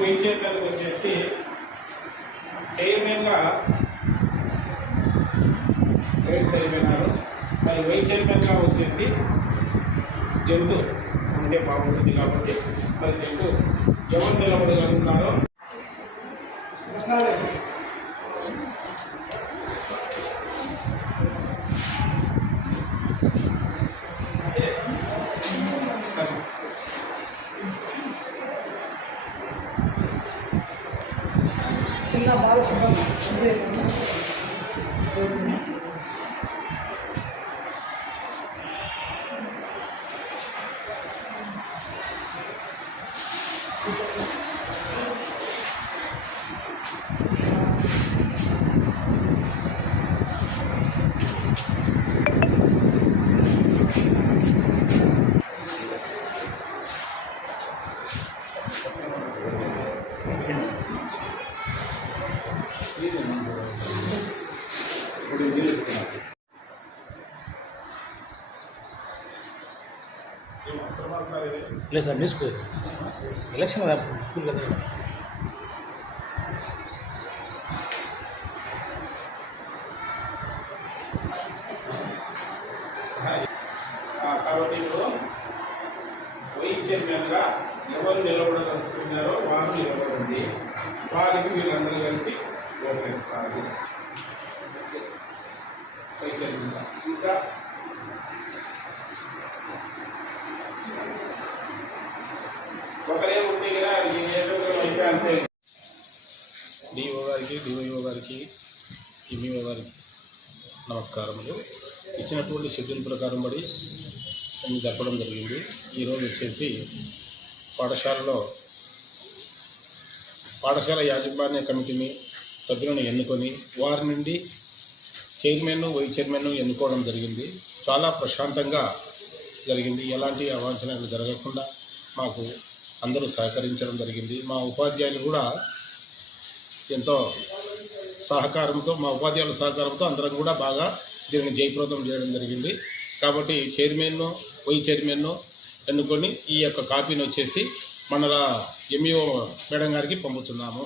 Vice chairman వచ్చేసి చైర్మన్గా rate చైర్మన్నారు మరి వైస్ చైర్మన్గా వచ్చేసి జంతు. ఉంటే బాగుంటుంది కాబట్టి. మరి జంతు ఎవరు నిలబడగలుగుతున్నారో చిన్న బాల సుబ్రహ్మణ్యం లేదు సార్ న్యూస్కు ఎలక్షన్ కదా స్కూల్ కదా. కాబట్టి ఇప్పుడు వైస్ చైర్మన్గా ఎవరు నిలబడదలుచుకున్నారో వారు నిలబడండి. వారికి వీళ్ళందరూ కలిసి ఓటేస్తారు ఇంకా ఒకరే ఉంటే కదా అయితే అంతే డిఓ గారికి డిఓ గారికి ఎంఈఓ గారికి నమస్కారములు. ఇచ్చినటువంటి షెడ్యూల్ ప్రకారం పడి జరపడం జరిగింది. ఈరోజు వచ్చేసి పాఠశాలలో పాఠశాల యాజమాన్య కమిటీని సభ్యులను ఎన్నుకొని వారి నుండి చైర్మన్ వైస్ చైర్మన్ ఎన్నుకోవడం జరిగింది. చాలా ప్రశాంతంగా జరిగింది. ఎలాంటి అవాంఛనాలు జరగకుండా మాకు అందరూ సహకరించడం జరిగింది. మా ఉపాధ్యాయులు కూడా ఎంతో సహకారంతో మా ఉపాధ్యాయుల సహకారంతో అందరం కూడా బాగా దీనిని జయప్రదం చేయడం జరిగింది. కాబట్టి చైర్మన్ను వైస్ చైర్మన్ను ఎన్నుకొని ఈ యొక్క కాపీని వచ్చేసి మన ఎంఈఓ మేడం గారికి పంపుతున్నాము.